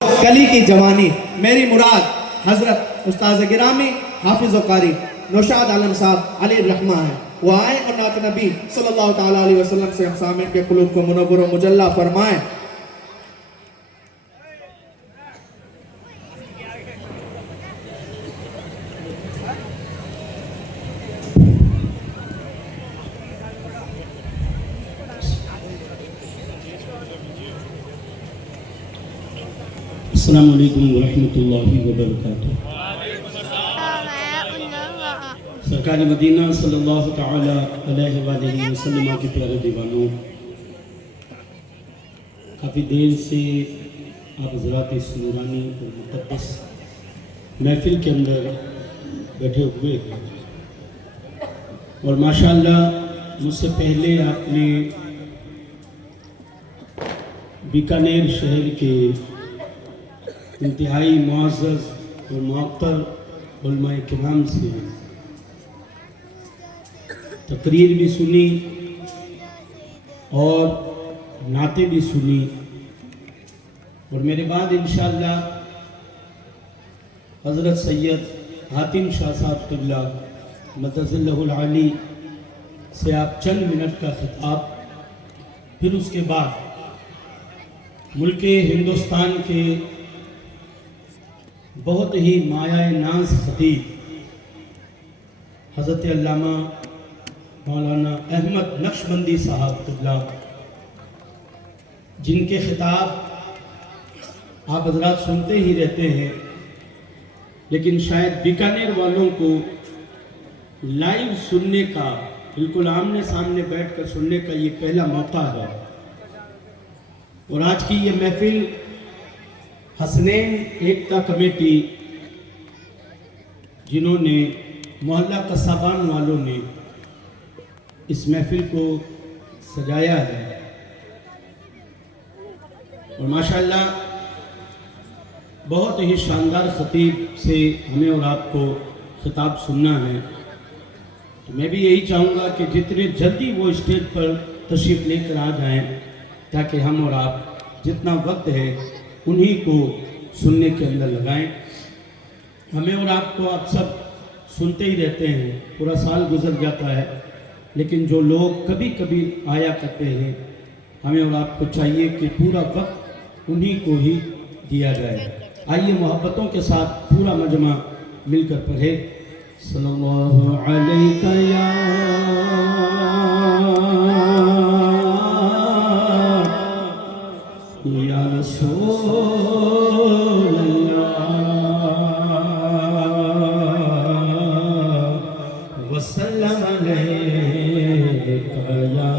کلی کی جوانی میری مراد حضرت استاذ گرامی حافظ و قاری نوشاد عالم صاحب علی الرحمہ ہیں. وہ آئیں اور نعت نبی صلی اللہ تعالیٰ علیہ وسلم سے ہم سامعین کے قلوب کو منور و مجلہ فرمائیں. السلام علیکم ورحمۃ اللہ وبرکاتہ. سرکار مدینہ صلی اللہ تعالی علیہ وآلہ وسلم کے پیارے دیوانوں، کافی دیر سے آپ حضرات اس نورانی اور مقدس محفل کے اندر بیٹھے ہوئے ہیں، اور ماشاءاللہ مجھ سے پہلے آپ نے بیکانیر شہر کے انتہائی معزز اور معطر علماء کرام سے تقریر بھی سنی اور نعتیں بھی سنی، اور میرے بعد انشاءاللہ حضرت سید حاتم شاہ صاحب قبلہ مدد اللہ العالی سے آپ چند منٹ کا خطاب، پھر اس کے بعد ملک ہندوستان کے بہت ہی مایہ ناز خطیب حضرت علامہ مولانا احمد نقشبندی صاحب قبلہ، جن کے خطاب آپ حضرات سنتے ہی رہتے ہیں، لیکن شاید بیکانیر والوں کو لائیو سننے کا، بالکل آمنے سامنے بیٹھ کر سننے کا یہ پہلا موقع ہے. اور آج کی یہ محفل حسنین ایکتا کمیٹی، جنہوں نے محلہ قصابان والوں نے اس محفل کو سجایا ہے، اور ماشاءاللہ بہت ہی شاندار خطیب سے ہمیں اور آپ کو خطاب سننا ہے. تو میں بھی یہی چاہوں گا کہ جتنے جلدی وہ اسٹیج پر تشریف لے کر آ جائیں، تاکہ ہم اور آپ جتنا وقت ہے انہی کو سننے کے اندر لگائیں. ہمیں اور آپ کو آپ سب سنتے ہی رہتے ہیں، پورا سال گزر جاتا ہے، لیکن جو لوگ کبھی کبھی آیا کرتے ہیں، ہمیں اور آپ کو چاہیے کہ پورا وقت انہی کو ہی دیا جائے. آئیے محبتوں کے ساتھ پورا مجمع مل کر پڑھے صلی اللہ علیہ یا رسول اللہ وسلم علیکہ یا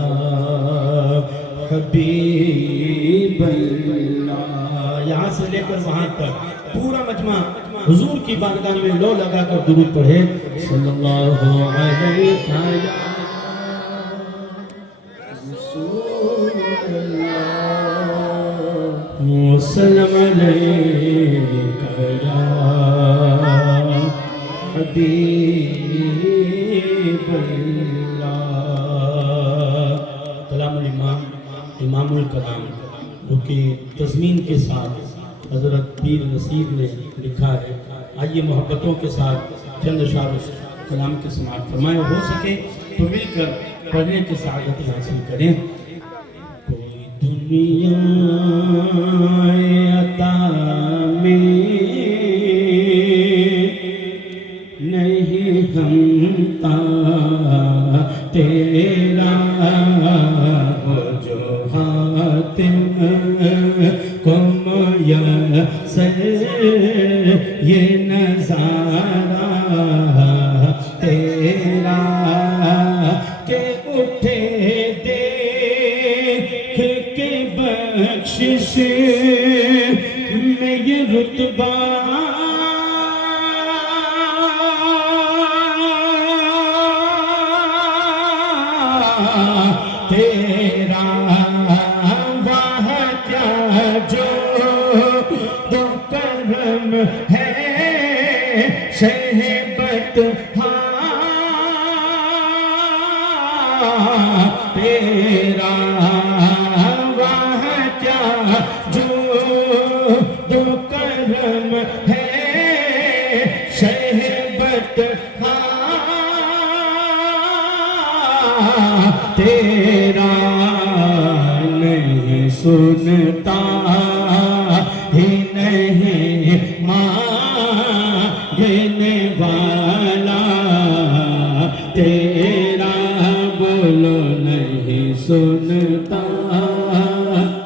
حبیب اللہ. یہاں سے لے کر وہاں تک پورا مجمع حضور کی بارگاہ میں لو لگا کر درود پڑھے صلی اللہ علیہ وسلم علیکہ یا حبیب اللہ. کلام الامام امام الکلام، جو کہ تضمین کے ساتھ حضرت پیر نصیر نے لکھا ہے. آئیے محبتوں کے ساتھ چند اشعار اس کلام کے سماعت فرمائیں، ہو سکے تو مل کر پڑھنے کی سعادت حاصل کریں. کوئی دنیا عطا میں نہیں ہمتا تیرا ہو جو حاتم کو میسر یہ نظارہ تیرا کہ اٹھے دیکھ کے بخشش میں یہ رتبہ تیرا واہ کیا جو دو کرم ہے شہبت تیرا واہ کیا جو دو کرم ہے شہبت تیرا نہیں سنتا ہی نہیں مانگنے والا تیرا بولو نہیں سنتا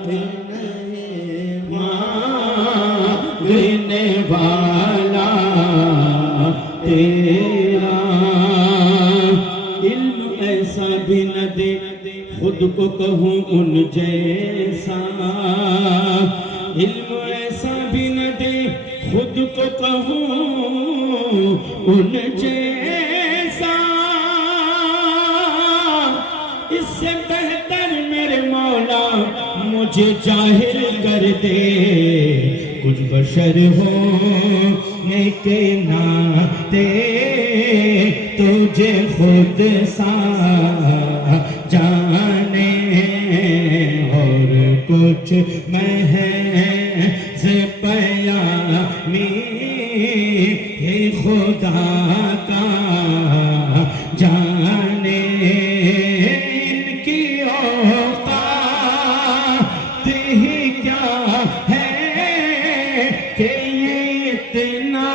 ہی نہیں مانگنے والا تیرا علم ایسا بھی نہ دے خود کو کہوں ان جیسا علم ایسا بھی نہ دے خود کو کہوں ان جیسا اس سے بہتر میرے مولا مجھے جاہل کر دے کچھ بشر ہونے کے ناطے تجھے خود سا جانے اور کچھ محض پیامی ہے خدا کا جانے ان کی اوقات ہی کیا ہے کہ یہ اتنا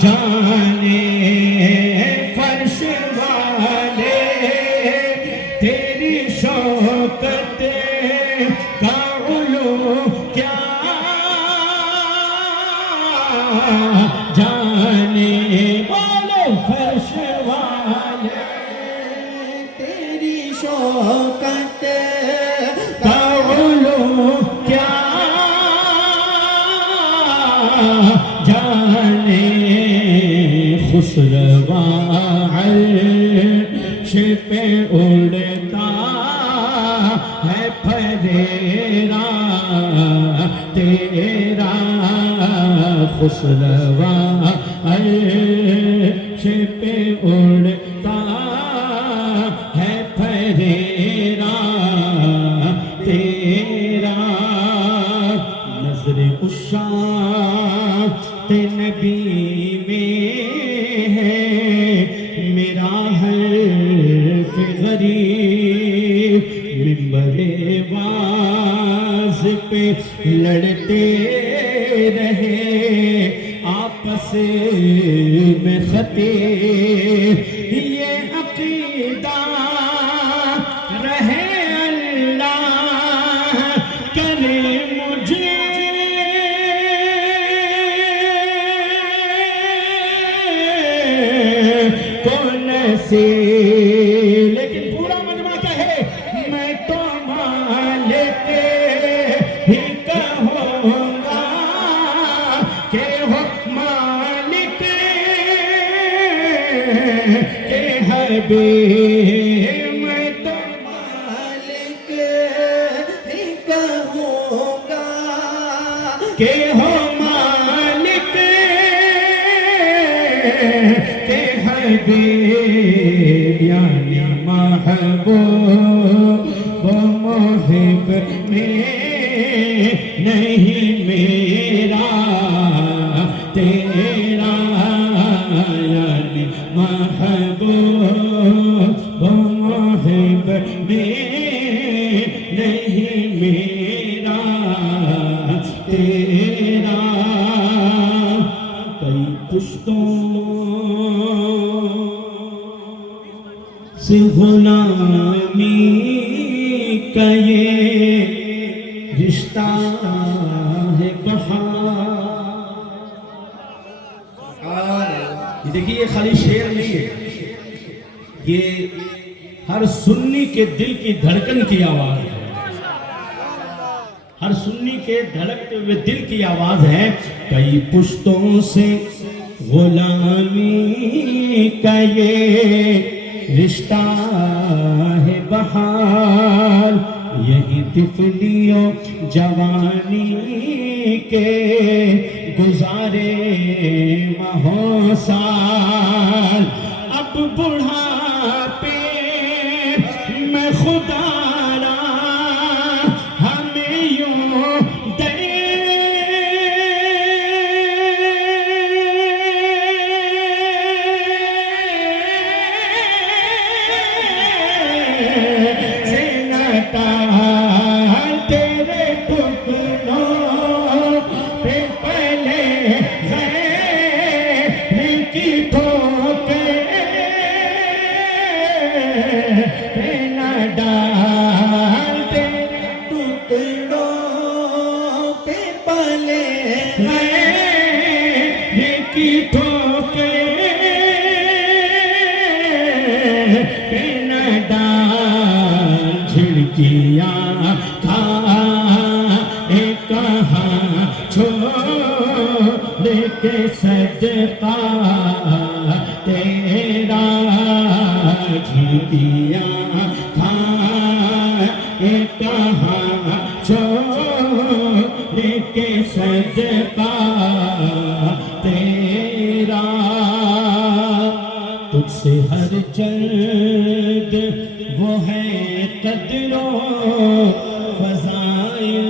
جانے فرش والے تیری شوکت کا علو کیا جانے بولو فرش والے تیری شوکت کا علو کیا جانے خسروا عرش پہ اڑتا ہے پھریرا تیرا خسروا عرش پہ اڑتا ہے پھریرا تیرا نظر عشاق نبی میں ہے میرا حرف غریب منبر واز پہ لڑتے رہے آپس میں خطیب یہ عقیدہ رہے اللہ کرے مجھے کون سے لیکن پورا مجمع کہے میں تو مالک ہی کہوں گا کہ ہو مالک کے حبیب میں تو مالک ہی کہوں گا کہ ہو مالک کے حبیب یعنی محبوب و محب میں نہیں میرا تیرا یعنی محبوب و محب میں نہیں میرا تیرا کئی پشتوں سے غلامی کا یہ رشتہ ہے بہار یہ دیکھیے یہ خالی شعر نہیں ہے یہ ہر سنی کے دل کی دھڑکن کی آواز ہے ہر سنی کے دھڑکتے ہوئے دل کی آواز ہے کئی پشتوں سے غلامی کا یہ رشتہ ہے بہار یہی طفلیوں جوانی کے گزارے ماہوں سال اب بڑھاپے میں سے نہ ٹال تیرے ٹکڑوں پہ پلے غیر کی ٹھوکر پہ نہ ڈال تیرے ٹکڑوں پہ پلے غیر کی ٹھوکر پہ نہ ڈال جھڑکیاں کھا کہاں چھوڑ کے صدقہ تیرا جھڑکیاں کھا کہاں چھوڑ کے صدقہ تیرا تجھ سے ہر چند وہ ہے قدر و فضائل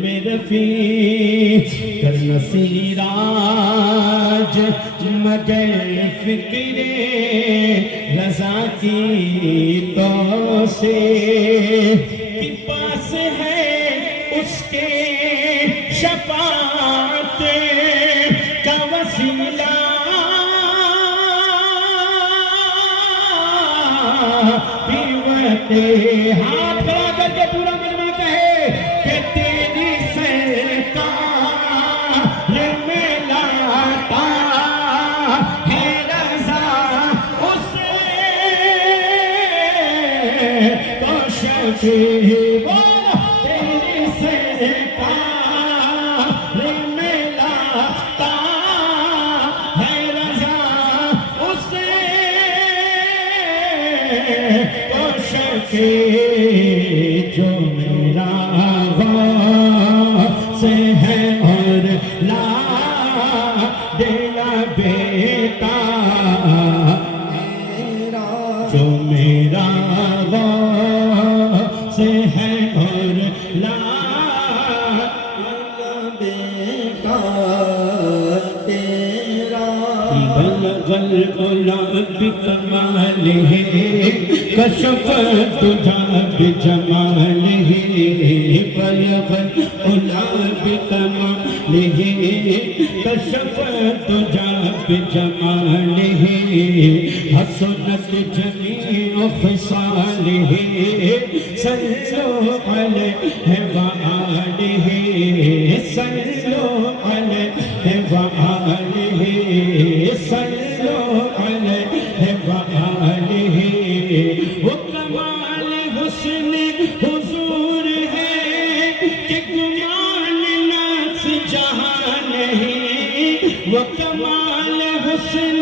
میں رفیع کرنا سیراج مگر فکر رضا کی تو سے کہ پاس ہے اس کے شفاعت کا وسیلہ ہاتھ کھڑا کر کے پورا مجمع کہے کہ تیری سرکار میں لاتا ہے رضا اسے تو شفیع بولو تیری سرکار میں لاتا ہے رضا اسے جو میرا غوث ہے اور لا دینا بیٹا جو میرا غوث ہے اور لا بیٹا تیرا بلغ العلا بکمالہ کشف تجھا بجمالہ بلغ العلا بکمالہ کشف تجھا بجمالہ حسنت جمیع خصالہ صلوا علیہ وآلہ صلوا علیہ وآلہ صلوا علیہ وآلہ وہ کمال حسن حضور ہے کہ گمان نفس جہاں نہیں وہ کمال حسن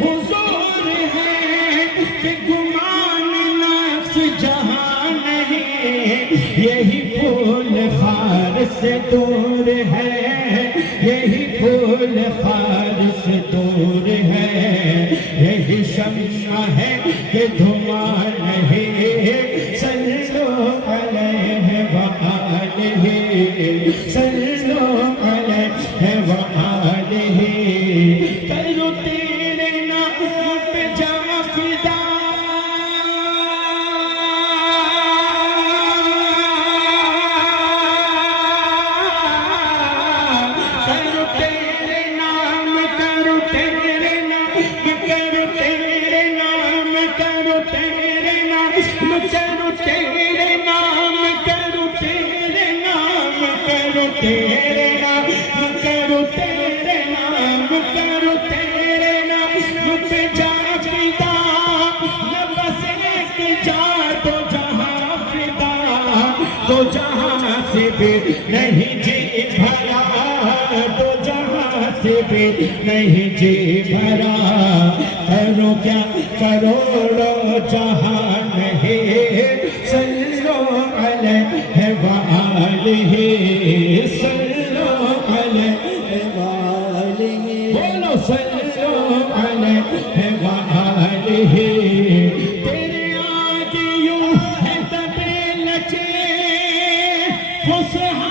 حضور ہے کہ گمان نفس جہاں نہیں یہی پھول خار سے دور ہے یہی پھول خار سے دور ہے یہی شمع ہے کہ دھواں نہیں صلوا علیہ وآلہ صلوا علیہ وآلہ کرو تیرے نام پہ جا فدا کرو تیرے نام کرو تیرے نام کرو تیرے نام کرو تیرے نام کرو تیرے نام کرو تیرے نام کرو تیرے نام کرو تیرے نام کرو تیرے نام پہ جا فدا نہ بس ایک جا تو جہاں فدا تو جہاں سے بھی نہیں جی بھرا تو جہاں سے بھی نہیں جی بھرا کرو کیا کروڑوں جہاں نہیں صلوا علیہ وآلہ صلوا علیہ والے بولو صلوا علیہ وآلہ تیرے آگے یوں ہے دبے لچے فصحا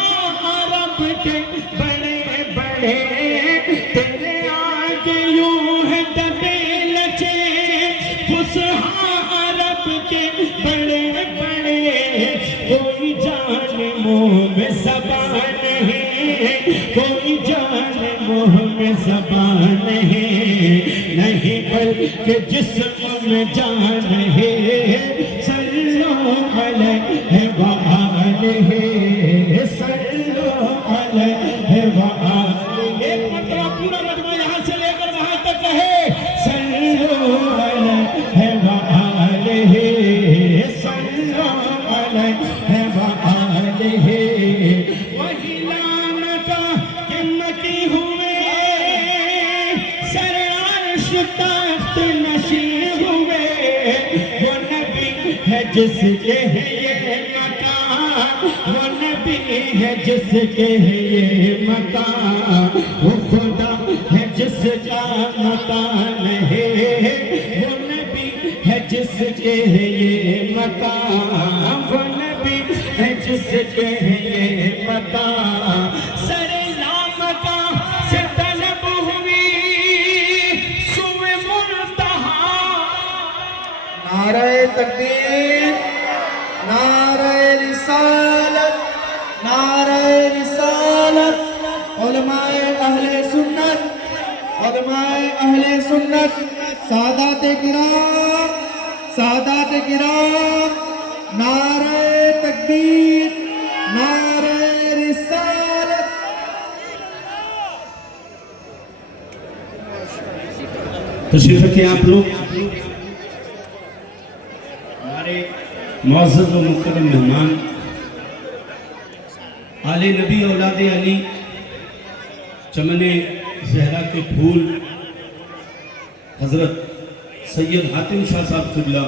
عرب کے بڑے بڑے تیرے آگے یوں ہے دبے لچے فصحا عرب کے بڑے بڑے کوئی جان منہ میں زبان نہیں کوئی جان منہ میں زبان نہیں بلکہ جسم میں جان ہے صلو علیہ وآلہ صلو علیہ وآلہ ایک مرتبہ پورا مجمع یہاں سے لے کر وہاں تک کہے صلو علیہ وآلہ صلو علیہ وآلہ وہی نام کا کہ مکی ہوئے سر عرش تخت نشین ہوئے وہ نبی ہے جس کے ہے یہ مکان وہ نبی ہے جس کے ہے یہ مکان وہ خدا ہے جس کا مکان ہے وہ نبی ہے جس کے ہے یہ مکان وہ نبی ہے جس کے ہے یہ مکان سر نام کا سے طلب ہوئی سوئے منتہا نعرہ تکبیر، نعرہ رسالت، نعرہ رسالت، علماء اہل سنت، علماء اہل سنت، سادات کرام، نعرہ تکبیر، نعرہ رسالت. تشریف رکھیں آپ لوگ. ہمارے معزز و مکرم مہمان آل نبی اولاد علی چمن زہرا کے پھول حضرت سید حاتم شاہ صاحب قبلہ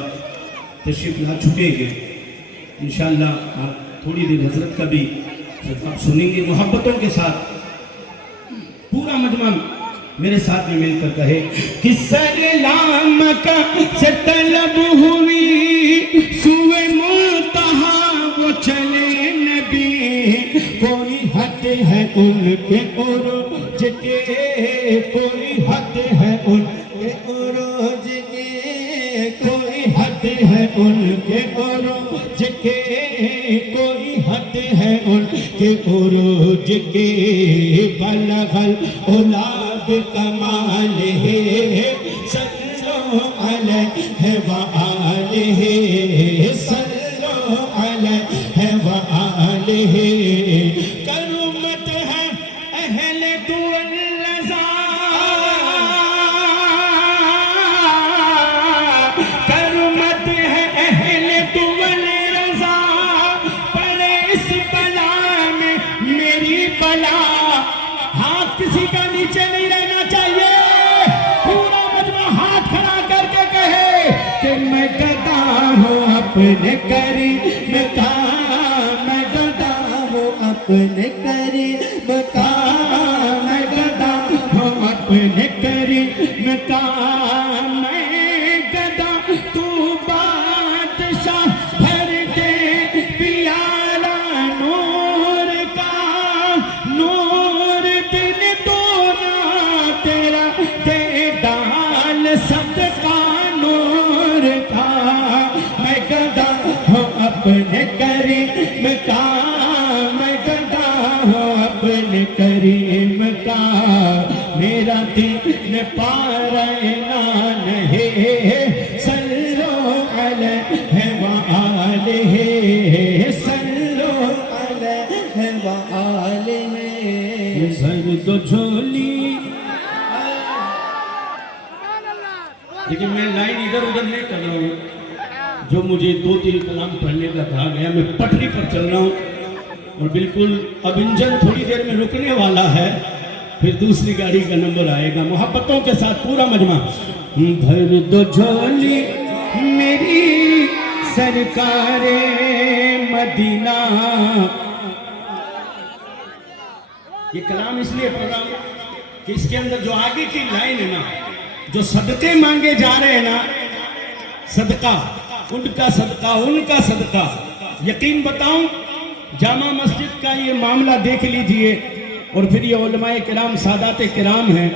تشریف لا چکے ہیں. انشاءاللہ آپ تھوڑی دیر حضرت کا بھی خطاب سنیں گے محبتوں کے ساتھ. پورا مجمع میرے ساتھ میں مل کر کہے کہ سلام کا سے طلب ہوئی سوئے منتہا وہ چلے نبی کوئی حد ہے ان کے عروج کے کوئی حد ہے ان کے عروج کے کوئی حد ہے ان کے عروج کے کوئی حد ہے ان کے عروج کے بلغ الاولاد کمال ہے صلو علیہ وآلہ صلو علیہ وآلہ کرمت ہے اہل دول رضا کرمت ہے اہل دول رضا پڑے اس بلا میں میری بلا. ہاتھ کسی کا نیچے نہیں رہنا چاہیے. پورا مجمع ہاتھ کھڑا کر کے کہے کہ میں گدا ہوں اپنے کریم کا میں گدا ہوں اپنے کریم کا میں گدا ہوں اپنے کریم کا میں گدا تو بادشاہ بھر دے پیالہ نور کا نور بن تو نہ تیرا دے ڈال صدقہ نور کا میں گدا ہوں اپنے کریم کا میں گدا ہوں اپنے کریم کا میرا دین پارینان ہے صلو علیہ وآلہ صلو علیہ وآلہ. زرد و جھولی لیکن میں لائن ادھر ادھر نہیں کر رہا ہوں. جو مجھے 2-3 کلام پڑھنے کا کہا گیا میں پٹری پر چل رہا ہوں اور بالکل اب انجن تھوڑی دیر میں رکنے والا ہے پھر دوسری گاڑی کا نمبر آئے گا. محبتوں کے ساتھ پورا مجمع. بھر دو جھولی میری سرکار مدینہ. یہ کلام اس لیے پڑھ رہا ہوں کہ اس کے اندر جو آگے کی لائن ہے نا جو صدقے مانگے جا رہے ہیں نا صدقہ ان کا صدقہ ان کا صدقہ. یقین بتاؤں جامع مسجد کا یہ معاملہ دیکھ لیجئے اور پھر یہ علماء کرام سادات کرام ہیں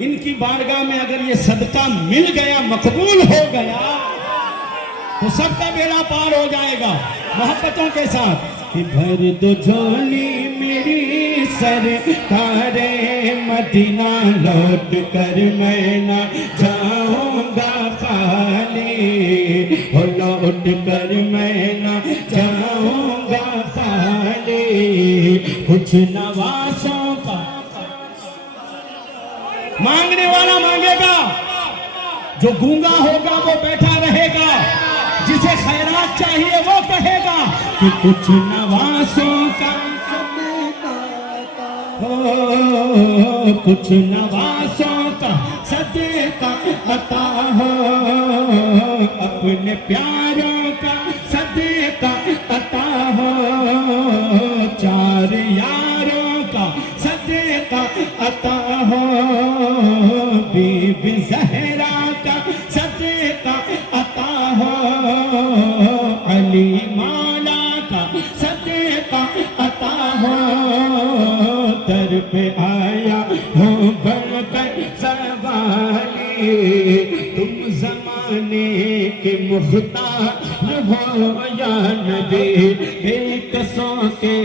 ان کی بارگاہ میں اگر یہ صدقہ مل گیا مقبول ہو گیا تو سب کا بیڑا پار ہو جائے گا محبتوں کے ساتھ. کہ بھر دو جھولی میری سرکار مدینہ لوٹ کر میں نہ جاؤں گا خالی، ہو لوٹ کر میں نہ جاؤں گا خالی. کچھ نوازوں کا مانگنے والا مانگے گا، جو گونگا ہوگا وہ بیٹھا رہے گا، جسے خیرات چاہیے وہ کہے گا کہ کچھ نوازوں کا کچھ نوازوں کا صدقہ عطا ہو، اپنے پیاروں کا صدقہ عطا ہو، چار یاروں کا صدقہ عطا ہو، بی بی زہرا کا صدقہ عطا ہو، علی مولا کا صدقہ عطا ہو. در پہ آیا ہوں بن کر سوالی، تم زمانے کے مختار ہو یا نبی، بے کسوں کے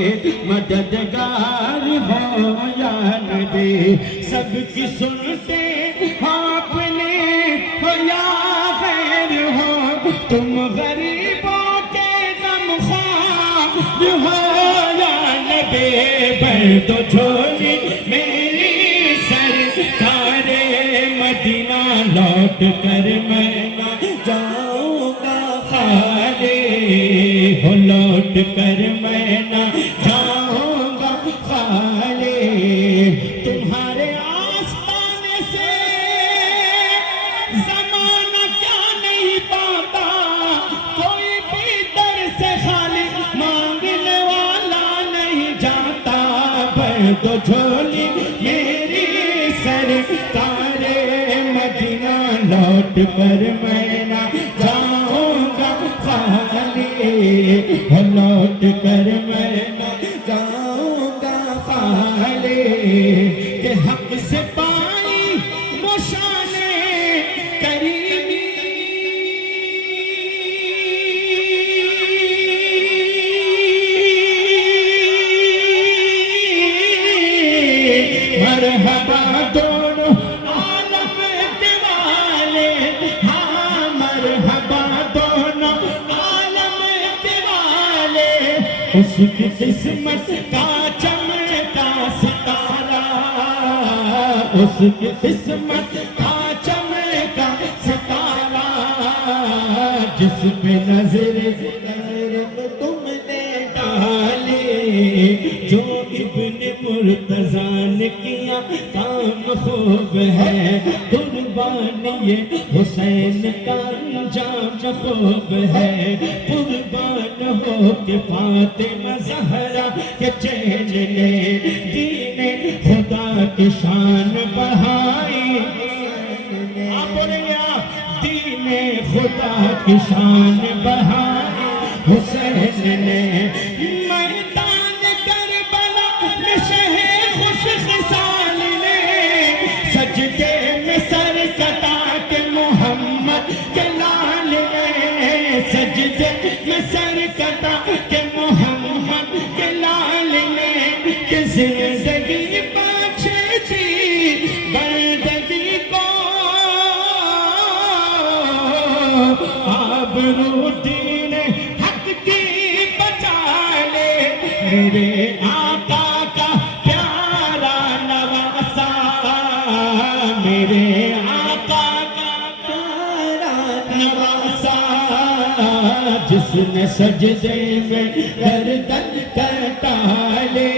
مددگار ہو یا نبی. سب کی سنتے آپ نے ہو یا غیر ہو، تم غریبوں کے غمخوار ہو یا نبی. بھر دو جھولی میری سرکار مدینہ لوٹ کر میں نہ جاؤں گا خالی، ہو لوٹ کر میں نہ جاؤں گا خالی. تمہارے آستانے سے زمانہ کیا نہیں پاتا، کوئی بھی در سے خالی مانگنے والا نہیں جاتا. بھر دو جھولی میری سرکار مدینہ لوٹ کر میں نہ جاؤں گا خالی، لوٹ کر میں نہ جاؤں گا خالی. کہ حق سے پائی وہ شان کریمی، مرحبا دونوں عالم کے والے، ہاں مرحبا دونوں عالم کے والے. اس کی قسمت کا چمکا ستارہ، اس کی قسمت کا چمکا ستارہ، جس پہ نظر تم نے ڈالی، جو ابن مرتضیٰ نے کیا کام خوب ہے، قربان یہ حسین کا انجام خوب ہے. قربان ہو کہ فاطمہ زہرا کے چین نے دین خدا کی شان بڑھائی. آپ بولیں گے آپ، دین خدا کی شان بڑھائی حسین نے. میدان کربلا میں شہ خوش خصال نے سجدے میں سر کٹا کے محمد کے لال نے، سجدے میں سر کٹا کے محمد کے لال نے. کہ زندگی بخشی تھی بندگی کو، آبرو دین حق کی بچا لے. میرے آقا کا پیارا نواسا، میرے آقا کا پیارا نواسا، جس نے سجدے میں گردن کٹا لے.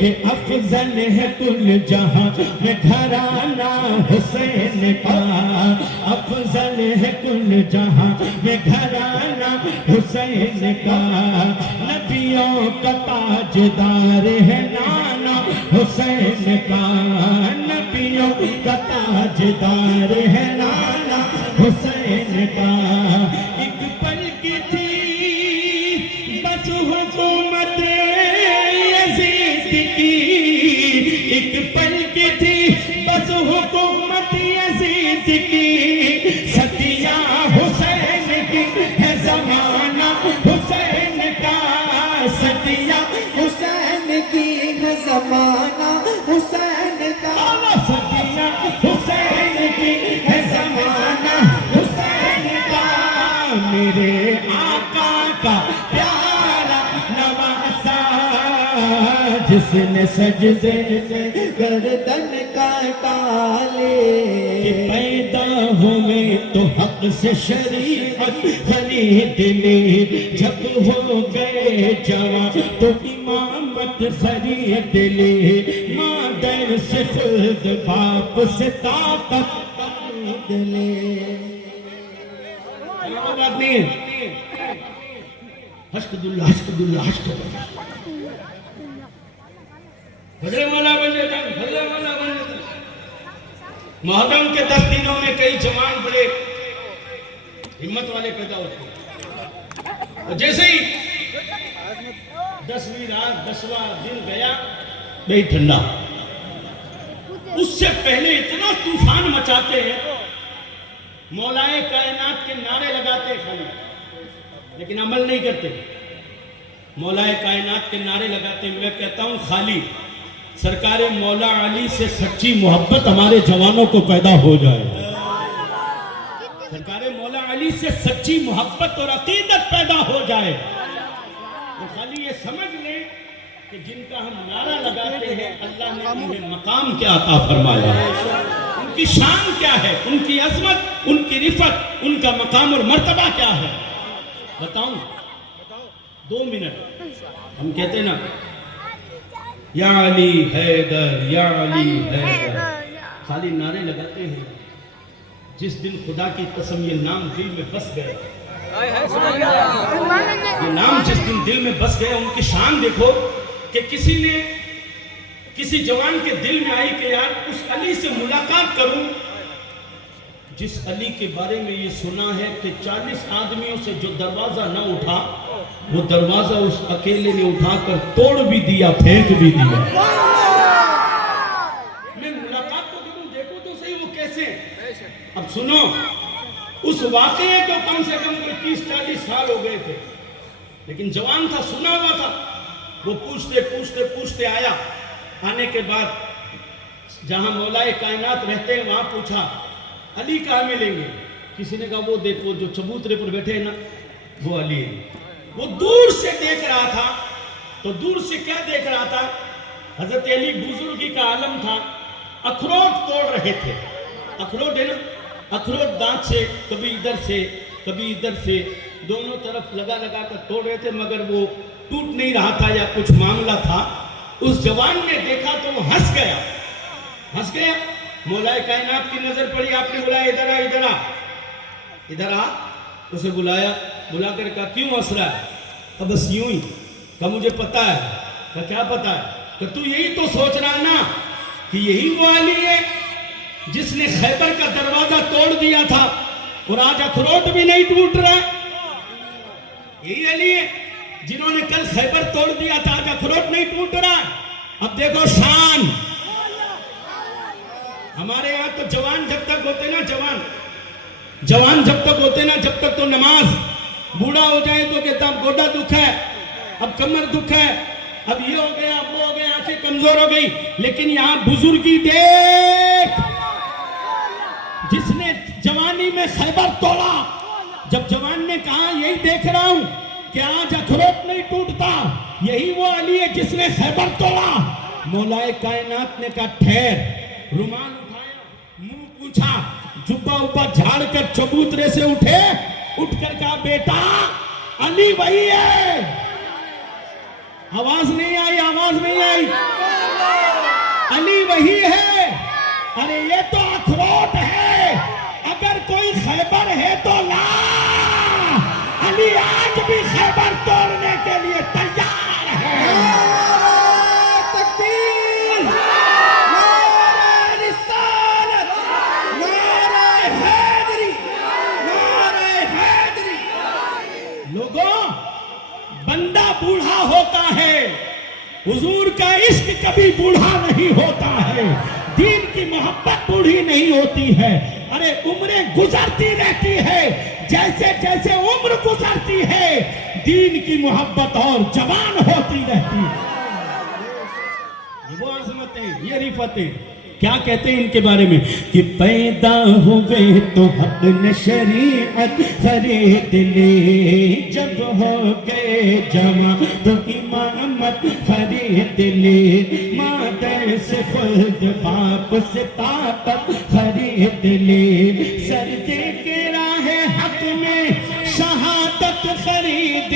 کہ افضل ہے کل جہاں میں گھرانہ حسین کا، افضل ہے کل جہاں میں گھرانہ حسین کا. نبیوں کا تاجدار ہے نانا حسین کا، نبیوں کا تاجدار ہے نانا حسین کا. ایک پل کی تھی بس حکومت یزید کی، ایک پل کی تھی بس حکومت یزید کی، ستیاں حسین کی کا پیارا نواسا جس نے سجدے گردن کاٹا لے کہ پیدا ہوئے تو حق سے شریعت خرید لی جب ہو گئے جوان تو امامت خرید لی مادر سے خود باپ سے طاقت خرید لے بات نہیں ہے حشد اللہ حشد اللہ حشد اللہ حضرت مولا بن جاتا حضرت مولا بن جاتا محرم کے 10 دنوں میں کئی جوان بڑے ہمت والے پیدا ہوتے ہیں اور جیسے ہی 10ویں رات 10واں دن گیا بھئی ٹھنڈا اس سے پہلے اتنا طوفان مچاتے ہیں مولائے کائنات کے نعرے لگاتے خالی لیکن عمل نہیں کرتے مولائے کائنات کے نعرے لگاتے میں کہتا ہوں خالی سرکار مولا علی سے سچی محبت ہمارے جوانوں کو پیدا ہو جائے سرکار مولا علی سے سچی محبت اور عقیدت پیدا ہو جائے وہ خالی یہ سمجھ لیں کہ جن کا ہم نعرہ لگاتے ہیں اللہ نے انہیں مقام کیا عطا فرمایا ان کی شان کیا ہے ان کی عظمت ان کی رفت ان کا مقام اور مرتبہ کیا ہے بتاؤں 2 منٹ ہم کہتے ہیں نا یا علی حیدر یا علی حیدر خالی نعرے لگاتے ہیں جس دن خدا کی قسم یہ نام دل میں بس گئے یہ نام جس دن دل میں بس گئے ان کی شان دیکھو کہ کسی نے کسی جوان کے دل میں آئی کہ یار اس علی سے ملاقات کروں جس علی کے بارے میں یہ سنا ہے کہ 40 آدمیوں سے جو دروازہ نہ اٹھا وہ دروازہ اس اکیلے نے اٹھا کر توڑ بھی دیا پھینک بھی دیا میں ملاقات تو کروں دیکھو تو صحیح وہ کیسے اب سنو اس واقعے کو کم سے کم 30-40 سال ہو گئے تھے لیکن جوان تھا سنا ہوا تھا وہ پوچھتے آیا آنے کے بعد جہاں مولائے کائنات رہتے ہیں وہاں پوچھا علی کہاں ملیں گے کسی نے کہا وہ دیکھو جو چبوترے پر بیٹھے ہیں نا وہ علی ہے وہ دور سے دیکھ رہا تھا تو دور سے کیا دیکھ رہا تھا حضرت علی بزرگی کا عالم تھا اخروٹ توڑ رہے تھے اخروٹ ہے نا اخروٹ دانت سے کبھی ادھر سے دونوں طرف لگا کر توڑ رہے تھے مگر وہ ٹوٹ نہیں رہا تھا یا کچھ معاملہ تھا اس جوان نے دیکھا تو وہ ہنس گیا مولائے کائنات کی نظر پڑی آپ نے بلایا ادھر آ اسے بلا کر کہا کیوں ہنس رہا ہے اب بس یوں ہی کہا مجھے پتا ہے کہا کیا پتا ہے کہ تو یہی تو سوچ رہا نا کہ یہی وہ علی ہے جس نے خیبر کا دروازہ توڑ دیا تھا اور آج اخروٹ بھی نہیں ٹوٹ رہا یہی علی ہے جنہوں نے کل خیبر توڑ دیا تھا آج اخروٹ نہیں ٹوٹ رہا اب دیکھو شان ہمارے یہاں تو جوان جب تک ہوتے نا جب تک تو نماز بوڑھا ہو جائے تو کہتا اب گوڈا دکھ ہے اب کمر دکھ ہے اب یہ ہو گیا اب وہ ہو گیا آنکھیں کمزور ہو گئی لیکن یہاں بزرگی دیکھ جس نے جوانی میں خیبر توڑا جب جوان نے کہا یہی دیکھ رہا ہوں کہ آج اخروٹ نہیں ٹوٹتا یہی وہ علی ہے جس نے خیبر توڑا مولائے کائنات نے کہا ٹھہر رومال اٹھایا منہ پوچھا جبہ اوپر جھاڑ کر چبوترے سے اٹھ کر کہا بیٹا علی وہی ہے آواز نہیں آئی علی وہی ہے ارے یہ تو اخروٹ ہے اگر کوئی خیبر ہے تو لا علی آج بھی خیبر توڑنے کے لیے تیار ہے تکبیر نعرہ رسالت نعرہ حیدری لوگوں بندہ بوڑھا ہوتا ہے حضور کا عشق کبھی بوڑھا نہیں ہوتا ہے دین کی محبت بوڑھی نہیں ہوتی ہے ارے عمریں گزرتی رہتی ہے جیسے جیسے عمر گزرتی ہے دین کی محبت اور جوان ہوتی رہتی ہے یہ وہ عظمتیں یہ رفتیں کیا کہتے ہیں ان کے بارے میں کہ پیدا ہوئے تو حق نے شریعت خرید لی، جب ہو گئے جوان تو امامت خرید لی، مادر سے خلد باپ سے طاقت خرید لی، سر دے کے راہ حق میں شہادت خرید